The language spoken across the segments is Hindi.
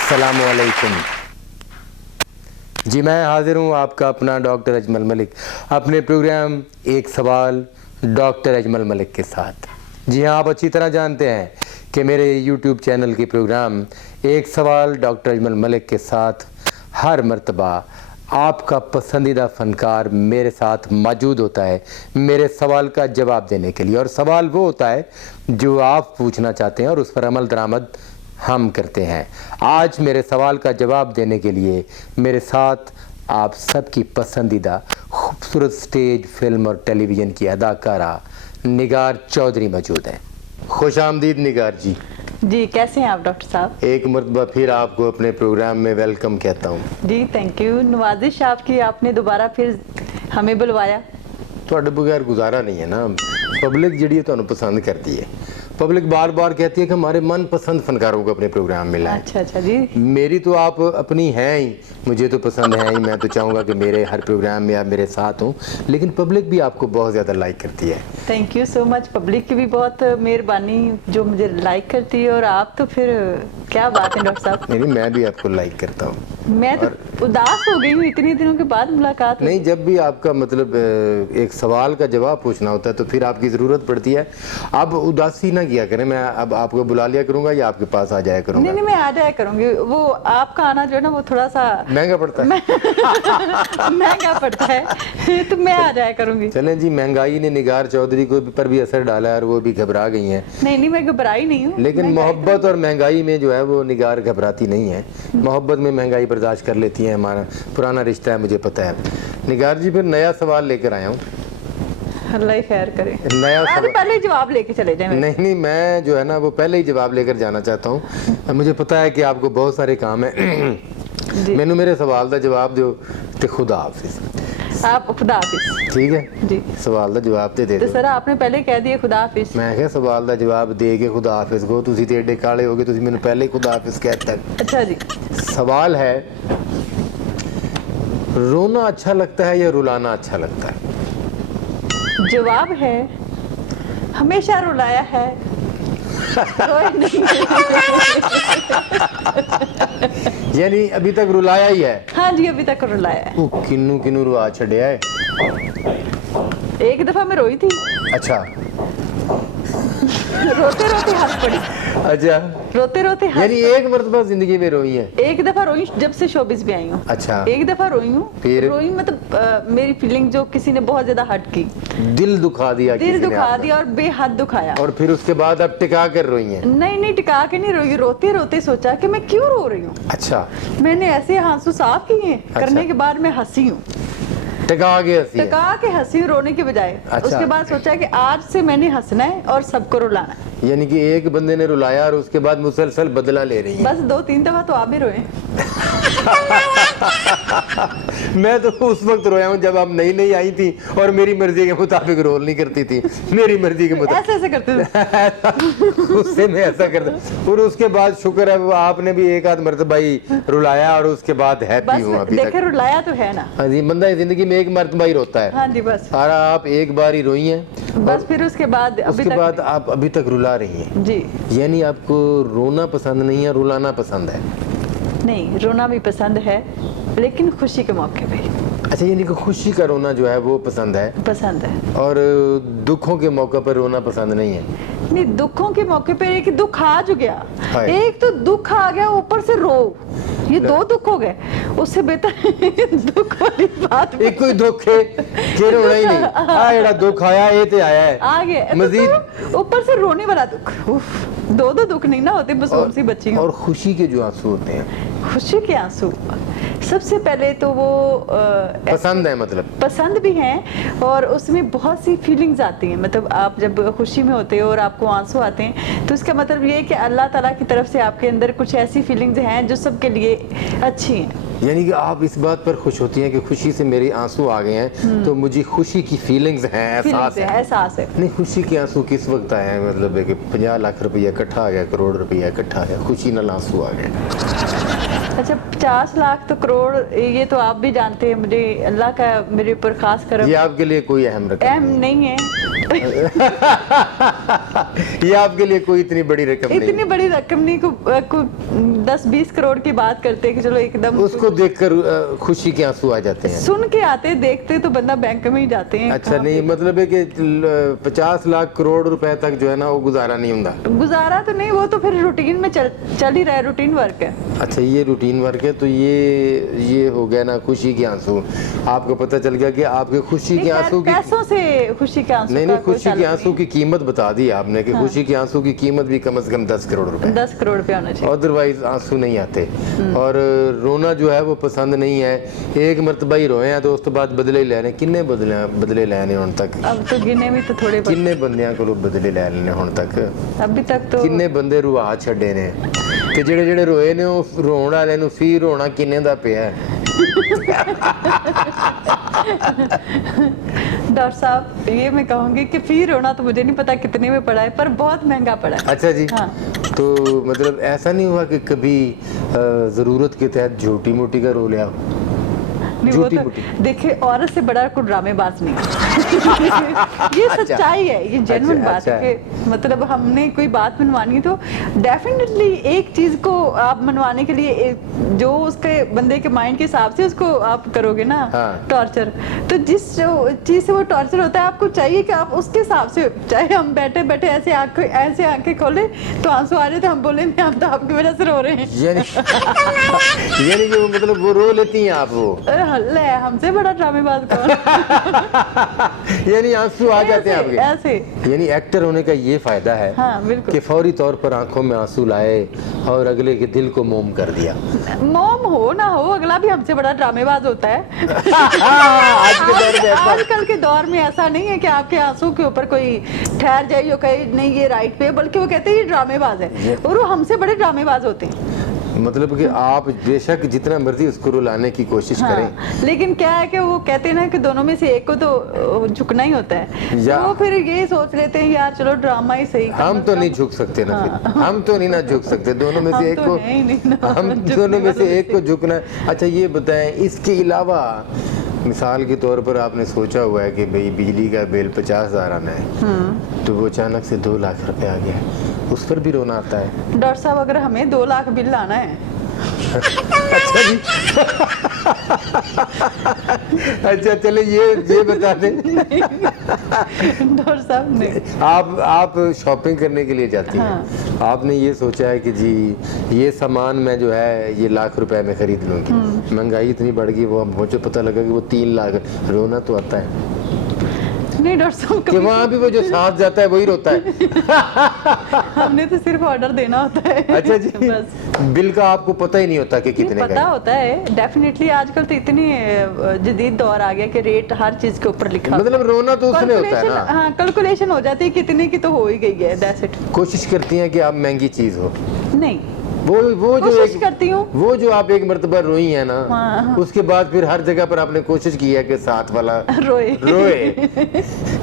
अस्सलामुअलैकुम। जी मैं हाजिर हूँ आपका अपना डॉक्टर अजमल मलिक अपने प्रोग्राम एक सवाल डॉक्टर अजमल मलिक के साथ। जी हाँ, आप अच्छी तरह जानते हैं कि मेरे यूट्यूब चैनल के प्रोग्राम एक सवाल डॉक्टर अजमल मलिक के साथ हर मर्तबा आपका पसंदीदा फ़नकार मेरे साथ मौजूद होता है मेरे सवाल का जवाब देने के लिए। और सवाल वो होता है जो आप पूछना चाहते हैं और उस पर अमल दरामद हम करते हैं। आज मेरे सवाल का जवाब देने के लिए मेरे साथ आप सबकी पसंदीदा खूबसूरत स्टेज, फिल्म और टेलीविज़न की अदाकारा निगार चौधरी मौजूद हैं। खुश आमदीद निगार जी। जी कैसे हैं आप डॉक्टर साहब? एक मरतबा फिर आपको अपने प्रोग्राम में वेलकम कहता हूँ। जी थैंक यू। नवाजिश आपकी, आपने दोबारा फिर हमें बुलवाया। ਤੁਹਾਡੇ बगैर गुजारा नहीं है ना। पब्लिक जी तो पसंद करती है। पब्लिक बार बार कहती है कि हमारे मनपसंद फनकारों को अपने प्रोग्राम में लाएं। अच्छा जी। मेरी तो आप अपनी हैं ही, मुझे तो पसंद है ही। मैं तो चाहूँगा कि मेरे हर प्रोग्राम में आप मेरे साथ हों, लेकिन पब्लिक भी आपको बहुत ज़्यादा लाइक करती है। Thank you so much. Public की भी बहुत मेहरबानी जो मुझे लाइक करती है, और आप तो फिर क्या बात है डॉक्टर साहब। नहीं, मैं भी आपको लाइक करता हूँ। मैं तो उदास हो गई हूँ, इतने दिनों के बाद मुलाकात। नहीं, जब भी आपका मतलब एक सवाल का जवाब पूछना होता है तो फिर आपकी ज़रूरत पड़ती है। आप उदासी ना किया करें। मैं अब आपको बुला लिया करूँगा या आपके पास आ जाया करूँगा? नहीं, मैं आ जाया करूँगी। वो आपका आना जो है ना वो थोड़ा सा महंगा पड़ता है। महंगा पड़ता है तो मैं आ जाया करूँगी। चलें जी, महंगाई ने निगार चौधरी को पर भी असर डाला है और वो भी घबरा गई हैं। नहीं, मैं घबराई नहीं हूँ। लेकिन मोहब्बत और महंगाई में जो है वो निगार घबराती नहीं है। मोहब्बत में महंगाई बर्दाश्त कर लेती है। हमारा पुराना रिश्ता है, मुझे पता है। निगार जी फिर नया सवाल लेकर आया हूँ। अल्लाह ही खैर करे। नया सवाल पहले जवाब लेके चले जाए। नहीं, मैं जो है ना वो पहले ही जवाब लेकर जाना चाहता हूँ। मुझे पता है कि आपको बहुत सारे काम है। मैंने मेरे सवाल का जवाब दो तो खुदा हाफिज। आप खुदा हाफिज। ठीक है जी। सवाल का जवाब दे दो। सर आपने पहले कह दिया खुदा हाफिज। मैं क्या सवाल का जवाब दे के खुदा हाफिज को तुसी ते एडे काले हो गए, तुसी मैंने पहले ही खुदा हाफिज कहता। अच्छा जी। सवाल है, रोना अच्छा लगता है या रुलाना अच्छा लगता है? जवाब है हमेशा रुलाया है। यानी अभी तक रुलाया ही है? हाँ जी, अभी तक रुलाया है। किन्नू किन्नू रुआ छड़िया है? एक दफा मैं रोई थी। अच्छा। रोते रोते हंस पड़ी। अच्छा, रोते रोते यानी एक मर्तबा जिंदगी में रोई है? एक दफा रोई जब से शोबिस भी आई हूँ। अच्छा। एक दफा रोई हूँ। फिर रोई मतलब मेरी फीलिंग जो किसी ने बहुत ज्यादा हर्ट की, दिल दुखा दिया, दिल दुखा दिया और बेहद दुखाया। और फिर उसके बाद अब टिका कर रोई है? नहीं, टिका के नहीं रोई। रोते रोते सोचा कि मैं क्यों रो रही हूँ। अच्छा। मैंने ऐसे आंसू साफ किए। अच्छा। करने के बाद मैं हंसी हूँ। टिका के हंसी रोने के बजाय। अच्छा। उसके बाद सोचा कि आज से मैंने हंसना है और सबको रुलाना है। यानी कि एक बंदे ने रुलाया और उसके बाद मुसलसल बदला ले रही है। बस 2-3 दफा तो आप भी रोए। मैं तो उस वक्त रोया हूँ जब आप नई नई आई थी और मेरी मर्जी के मुताबिक रोल नहीं करती थी। मेरी मर्जी के मुताबिक ऐसे करते थे। उससे मैं ऐसा करता। और उसके बाद शुक्र है वो आपने भी एक आध मरतबा ही रुलाया और उसके बाद हैप्पी हूँ अभी तक। रुलाया तो है ना। हाँ जी, बंदा जिंदगी में एक मरतबा ही रोता है। हाँ जी बस। और आप एक बार ही रोई हैं बस। फिर उसके बाद आप अभी तक रुला रही हैं जी। यानी आपको रोना पसंद नहीं है, रुलाना पसंद है? नहीं, रोना भी पसंद है लेकिन खुशी के मौके पे। अच्छा, यानी कि खुशी का रोना जो है वो पसंद है? पसंद है। और दुखों के मौके पर रोना पसंद नहीं है? नहीं, दुखों के मौके पे एक दुख आ जो गया, एक तो दुख आ गया ऊपर से रो, ये 2 दुख हो गए। उससे बेहतर दुख वाली बात एक कोई दुख है कि रोना ही नहीं। आ एड़ा दुख आया ये ते आया है आ गया मजीद तो ऊपर से रोने वाला दुख। 2 दुख नहीं ना होते। बस सी बच्ची और खुशी के जो आंसू होते हैं, खुशी के आंसू सबसे पहले तो वो पसंद है, मतलब पसंद भी हैं और उसमें बहुत सी फीलिंग्स आती हैं। मतलब आप जब खुशी में होते हो और आपको आंसू आते हैं तो इसका मतलब ये है कि अल्लाह ताला की तरफ से आपके अंदर कुछ ऐसी फीलिंग्स हैं जो सबके लिए अच्छी हैं। यानी कि आप इस बात पर खुश होती हैं कि खुशी से मेरे आंसू आ गए हैं तो मुझे खुशी की फीलिंग्स हैं, एहसास है। नहीं, खुशी के आंसू किस वक्त आए हैं? मतलब है कि 50 लाख रुपया इकट्ठा आ गया, करोड़ रुपया इकट्ठा आ गया, खुशी नाल आंसू आ गए? अच्छा 50 लाख तो करोड़, ये तो आप भी जानते हैं, मुझे अल्लाह का मेरे ऊपर खास करम ये आपके लिए कोई अहम रकम अहम नहीं है। ये आपके लिए कोई इतनी बड़ी रकम नहीं। इतनी बड़ी रकम नहीं, को 10-20 करोड़ की बात करते हैं कि चलो एकदम उसको देखकर खुशी के आंसू आ जाते हैं। सुन के आते देखते तो बंदा बैंक में ही जाते हैं। अच्छा नहीं, मतलब है कि 50 लाख करोड़ रुपए तक जो है ना वो गुजारा नहीं होता। गुजारा तो नहीं, वो तो फिर रूटीन में चल ही रहा है, रूटीन वर्क है। अच्छा ये रूटीन वर्क है, तो ये हो गया ना खुशी के आंसू। आपको पता चल गया कि आपके खुशी के आंसू की पैसों से खुशी के आंसू नहीं, खुशी के आंसू की कीमत बता दी आपने कि खुशी के आंसू की कीमत भी कम से कम 10 करोड़ रुपए 10 करोड़ रुपया होना चाहिए, अदरवाइज आंसू नहीं आते। और रोना जो है वो पसंद नहीं है। एक मरतबा ही रोए हैं तो उस तो बाद बदले ही ले रहे। किन्ने बदले लेने हुण तक? अब तो गिने भी तो थोड़े किन्ने बंदियां को बदले ले लेने हुण तक? अभी तक तो किन्ने बंदे रुआ छड़े ने ते जेड़े जेड़े रोए ने वो रोण वाले नु फी रोना किन्ने दा पिया है? डॉक्टर साहब ये मैं कहूंगी कि फी रोना तो मुझे नहीं पता कितने में पड़ा है, पर बहुत महंगा पड़ा है। अच्छा जी। हाँ। तो मतलब ऐसा नहीं हुआ कि कभी जरूरत के तहत झूठी मोटी का रो लिया? नहीं वो तो देखिए, औरत से बड़ा कोई ड्रामेबाज नहीं। ये सच्चाई है, ये जेन्युइन बात है कि मतलब हमने कोई बात मनवानी है तो डेफिनेटली एक चीज को आप मनवाने के लिए जो उसके बंदे के माइंड के हिसाब से उसको आप करोगे ना टॉर्चर, तो जिस चीज से वो टॉर्चर होता है आपको चाहिए कि आप उसके हिसाब से, चाहे हम बैठे बैठे ऐसे आंखें खोले तो आंसू आ रहे थे, हम बोले हम तो आपकी वजह से रो रहे हैं। यानी कि मतलब वो रो लेती हैं आप? वो ले हमसे बड़ा ड्रामेबाज कौन? यानी आंसू आ जाते हैं आपके ऐसे। यानी एक्टर होने का ये फायदा है। हाँ, बिल्कुल। कि फौरी तौर पर आंखों में आंसू लाए और अगले के दिल को मोम कर दिया। मोम हो ना हो, अगला भी हमसे बड़ा ड्रामेबाज होता है। आजकल के दौर में ऐसा नहीं है कि आपके आंसू के ऊपर कोई ठहर जाए कहे नहीं ये राइट पे, बल्कि वो कहते हैं ये ड्रामेबाज है, और वो हमसे बड़े ड्रामेबाज होते हैं। मतलब कि आप बेशक जितना मर्जी उसको रुलाने की कोशिश करें, लेकिन क्या है कि वो कहते हैं ना कि दोनों में से एक को तो झुकना ही होता है, तो वो फिर ये सोच लेते हैं यार चलो ड्रामा ही सही। हम तो नहीं झुक सकते ना, फिर हम तो नहीं ना झुक सकते, दोनों में से एक को, हम दोनों में से एक को झुकना है। अच्छा ये बताएं, इसके अलावा मिसाल के तौर पर आपने सोचा हुआ है कि भाई बिजली का बिल 50,000 आना है, तो वो अचानक से 2 लाख रुपए आ गया, उस पर भी रोना आता है? डॉक्टर साहब अगर हमें 2 लाख बिल लाना है अच्छा जी। अच्छा चले ये बता दें। डॉक्टर साहब ने आप शॉपिंग करने के लिए जाती हैं, आपने ये सोचा है कि जी ये सामान मैं जो है ये लाख रुपए में खरीद लूंगी, महंगाई इतनी बढ़ गई, वो मुझे पता लगा कि वो 3 लाख, रोना तो आता है नहीं डॉक्टर साहब? कि वहाँ भी वो जो साथ जाता है वही रोता है। हमने तो सिर्फ ऑर्डर देना होता है। अच्छा जी, बस बिल का आपको पता ही नहीं होता कि कितने पता होता है डेफिनेटली। आजकल तो इतनी जदीद दौर आ गया कि रेट हर चीज के ऊपर लिखा, मतलब रोना तो उसमें होता है ना। हाँ, कैलकुलेशन हो जाती है कितने की तो हो ही गई है, दैट्स इट। कोशिश करती हैं कि आप महंगी चीज हो? नहीं, वो जो कोशिश करती हूँ, वो जो आप एक मर्तबा रोई है ना, हाँ। उसके बाद फिर हर जगह पर आपने कोशिश की है कि साथ वाला रोए।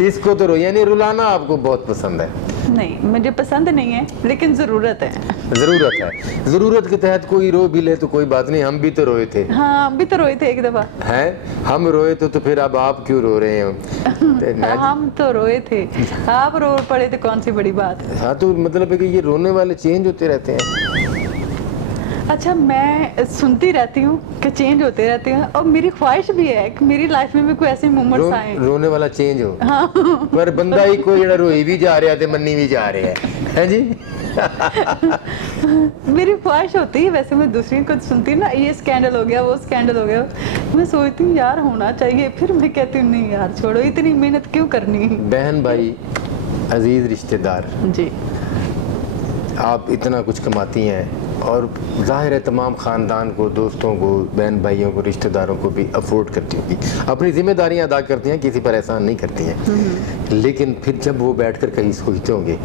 इसको तो रोए, यानी रुलाना आपको बहुत पसंद है? नहीं, मुझे पसंद नहीं है, लेकिन जरूरत है। जरूरत है, जरूरत के तहत कोई रो भी ले तो कोई बात नहीं। हम भी तो रोए थे। हाँ, हम भी तो रोए थे एक दफा। हैं, हम रोए तो फिर अब आप क्यों रो रहे हैं? हम तो रोए थे, आप रो पड़े थे, कौन सी बड़ी बात है। हाँ, तो मतलब है कि ये रोने वाले चेंज होते रहते हैं। अच्छा, मैं सुनती रहती हूँ कि चेंज होते रहते हैं, और मेरी ख्वाहिश भी है कि मेरी लाइफ में भी कोई ऐसे मोमेंट्स आए रोने वाला चेंज हो। हाँ। पर बंदा ही कोई जरा रोई भी जा रहा है, मन्नी भी जा रहे हैं जी। मेरी ख्वाहिश होती है, वैसे मैं दूसरी को सुनती हूँ ना, ये स्कैंडल हो गया, वो स्कैंडल हो गया, मैं सोचती हूँ यार होना चाहिए, फिर मैं कहती हूँ नहीं यार छोड़ो, इतनी मेहनत क्यों करनी। बहन भाई, अजीज रिश्तेदार जी, आप इतना कुछ कमाती हैं और जाहिर है तमाम ख़ानदान को, दोस्तों को, बहन भाइयों को, रिश्तेदारों को भी अफोर्ड करती होगी, अपनी जिम्मेदारियां अदा करती हैं, किसी पर एहसान नहीं करती हैं। लेकिन फिर जब वो बैठकर कहीं सोचते होंगे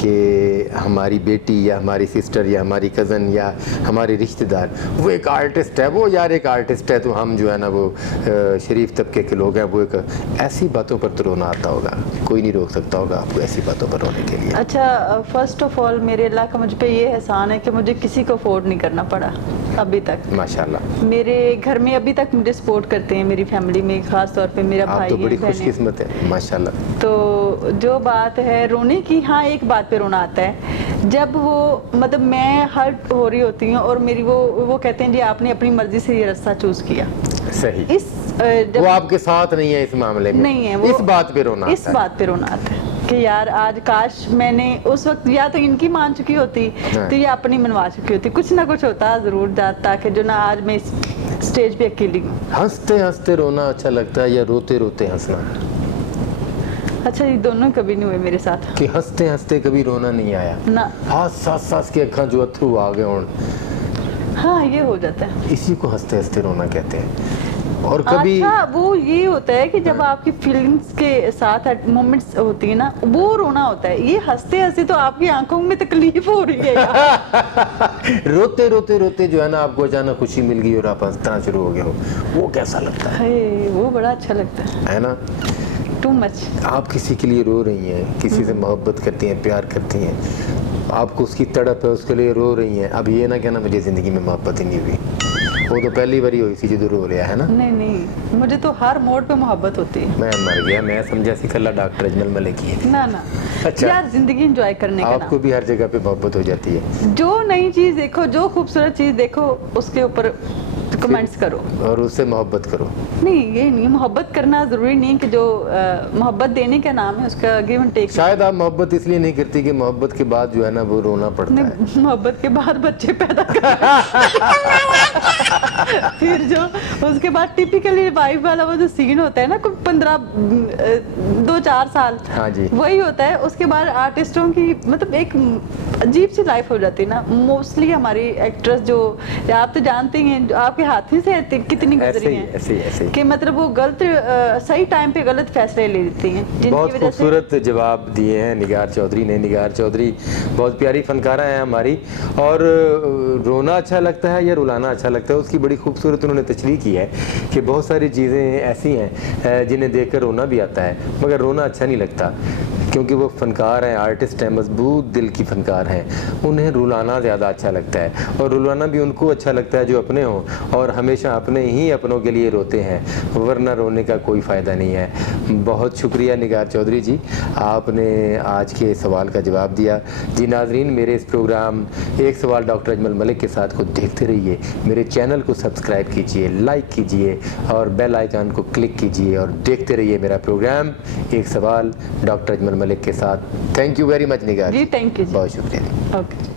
कि हमारी बेटी या हमारी सिस्टर या हमारी कज़न या हमारे रिश्तेदार वो एक आर्टिस्ट है, वो यार एक आर्टिस्ट है, तो हम जो है ना वो शरीफ तबके के लोग हैं, वो एक ऐसी बातों पर तो रोना आता होगा। कोई नहीं रोक सकता होगा आपको ऐसी बातों पर रोने के लिए। अच्छा, फर्स्ट ऑफ ऑल मेरे अल्लाह का मुझ पे ये एहसान है कि मुझे किसी को अफोर्ड नहीं करना पड़ा अभी तक। माशाल्लाह। मेरे घर में अभी तक मुझे सपोर्ट करते हैं, मेरी फैमिली में खास तौर पे मेरा आप भाई तो है, बड़ी बहन है। खुशकिस्मत है माशाल्लाह। तो जो बात है रोने की, हाँ एक बात पे रोना आता है जब वो मतलब मैं हर्ट हो रही होती हूँ और मेरी वो कहते हैं जी आपने अपनी मर्जी से ये रास्ता चूज किया। सही। इस जब वो आपके साथ नहीं है इस मामले में, नहीं है वो, इस बात पे रोना इस आता है। बात पे रोना आता है कि यार आज काश मैंने उस वक्त या तो इनकी मान चुकी होती तो ये अपनी मनवा चुकी होती, कुछ ना कुछ होता जरूर जाता कि जो ना आज मैं इस स्टेज पे अकेली हूँ। हंसते हंसते रोना अच्छा लगता है या रोते रोते हंसना? अच्छा, ये दोनों कभी नहीं हुए मेरे साथ कि हंसते हंसते कभी रोना नहीं आया ना। हंस हंस के अखा जो अथरू आ गए हों, हाँ ये हो जाता है। इसी को हंसते हंसते रोना कहते हैं। और कभी अच्छा, वो ये होता है कि जब आपकी फीलिंग्स के साथ मोमेंट्स होती है ना, वो रोना होता है। ये हंसते हंसते तो आपकी आंखों में तकलीफ हो रही है यार। रोते रोते रोते जो है ना आपको अचानक खुशी मिल गई और आप हंसना शुरू हो गए हो, वो कैसा लगता हाय, वो बड़ा अच्छा लगता है ना? Too much. आप किसी के लिए रो रही हैं, किसी से मोहब्बत करती हैं, प्यार करती हैं, आपको उसकी तड़प है, उसके लिए रो रही हैं। अब ये ना कहना मुझे जिंदगी में मोहब्बत ही नहीं हुई, वो तो पहली बारी हुई थी जो रो रहा है ना। नहीं नहीं, मुझे तो हर मोड पे मोहब्बत होती है। मैं मर गया, मैं समझा सी कल्ला डॉक्टर अजमल मलिक ही है। ना ना, अच्छा। यार जिंदगी एंजॉय करने का आपको भी हर जगह पे मोहब्बत हो जाती है। नाम। जो नई चीज देखो, जो खूबसूरत चीज देखो, उसके ऊपर कमेंट्स करो और उससे मोहब्बत करो। नहीं, ये नहीं, मोहब्बत करना जरूरी नहीं कि जो मोहब्बत देने का नाम है उसका गिव एंड टेक। शायद आप मोहब्बत इसलिए नहीं करती कि मोहब्बत के बाद जो है ना वो रोना पड़ता है। मोहब्बत के बाद बच्चे पैदा कर फिर जो उसके बाद टिपिकली वाइफ वाला वो जो सीन होता है ना, कोई 2-4 साल, हाँ जी, वही होता है। उसके बाद आर्टिस्टों की मतलब एक अजीब सी लाइफ हो जाती है ना। मोस्टली हमारी एक्ट्रेस जो आप तो जानते ही हैं, आपके हाथ ही से कितनी गुजरी हैं ऐसे कि मतलब वो गलत सही टाइम पे गलत फैसले ले लेती हैं, जिनकी बहुत वजह से खूबसूरत जवाब दिए हैं निगार चौधरी ने। निगार चौधरी बहुत प्यारी फनकारा है हमारी। और रोना अच्छा लगता है या रुलाना अच्छा लगता है, उसकी बड़ी खूबसूरत उन्होंने तशरीह की है कि बहुत सारी चीज़ें ऐसी हैं जिन्हें देखकर रोना भी आता है मगर रोना अच्छा नहीं लगता, क्योंकि वो फनकार हैं, आर्टिस्ट हैं, मजबूत दिल की फनकार हैं। उन्हें रुलाना ज़्यादा अच्छा लगता है और रुलाना भी उनको अच्छा लगता है जो अपने हों और हमेशा अपने ही अपनों के लिए रोते हैं, वरना रोने का कोई फ़ायदा नहीं है। बहुत शुक्रिया निगार चौधरी जी, आपने आज के सवाल का जवाब दिया। जी नाजरीन, मेरे इस प्रोग्राम एक सवाल डॉक्टर अजमल मलिक के साथ को देखते रहिए। मेरे चैनल को सब्सक्राइब कीजिए, लाइक कीजिए और बेल आइकन को क्लिक कीजिए और देखते रहिए मेरा प्रोग्राम एक सवाल डॉक्टर अजमल मलिक के साथ। Thank you very much Nigar ji, thank you, बहुत शुक्रिया। ओके।